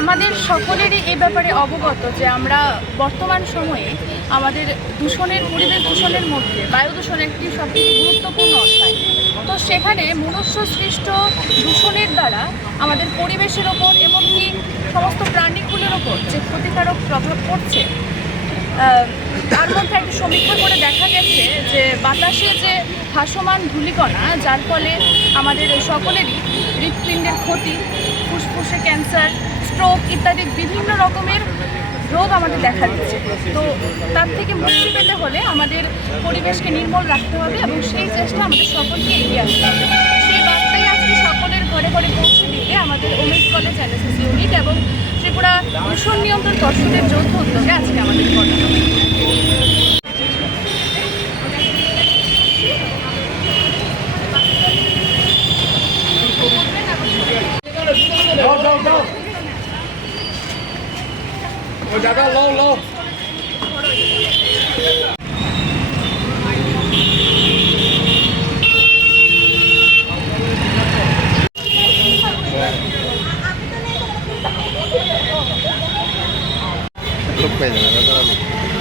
আমাদের সকলেরই এই ব্যাপারে অবগত যে আমরা বর্তমান সময়ে আমাদের দূষণের, পরিবেশ দূষণের মধ্যে বায়ু দূষণ একটি সবথেকে গুরুত্বপূর্ণ অধ্যায় তো সেখানে মনুষ্য সৃষ্ট দূষণের দ্বারা আমাদের পরিবেশের ওপর এমনকি সমস্ত প্রাণীগুলোর ওপর যে ক্ষতিকারক প্রভাব পড়ছে তার মধ্যে একটি সমীক্ষা করে দেখা গেছে যে বাতাসে যে ভাসমান ধূলিকণা, যার ফলে আমাদের সকলেরই হৃৎপিণ্ডের ক্ষতি ফুসফুসে ক্যান্সার স্ট্রোক ইত্যাদি বিভিন্ন রকমের রোগ আমাদের দেখা দিচ্ছে। তো তার থেকে মুক্তি পেতে হলে আমাদের পরিবেশকে নির্মল রাখতে হবে এবং সেই চেষ্টা আমাদের সকলকে এগিয়ে আসতে হবে। সেই বার্তাই আজকে সকলের ঘরে ঘরে পৌঁছে দিতে আমাদের ওমেন্স কলেজ এনএসএস ইউনিট এবং ত্রিপুরা দূষণ নিয়ন্ত্রণ পর্ষদের যৌথ উদ্যোগে আজকে আমাদের ঘটনা। 我叫他老老。对。老老。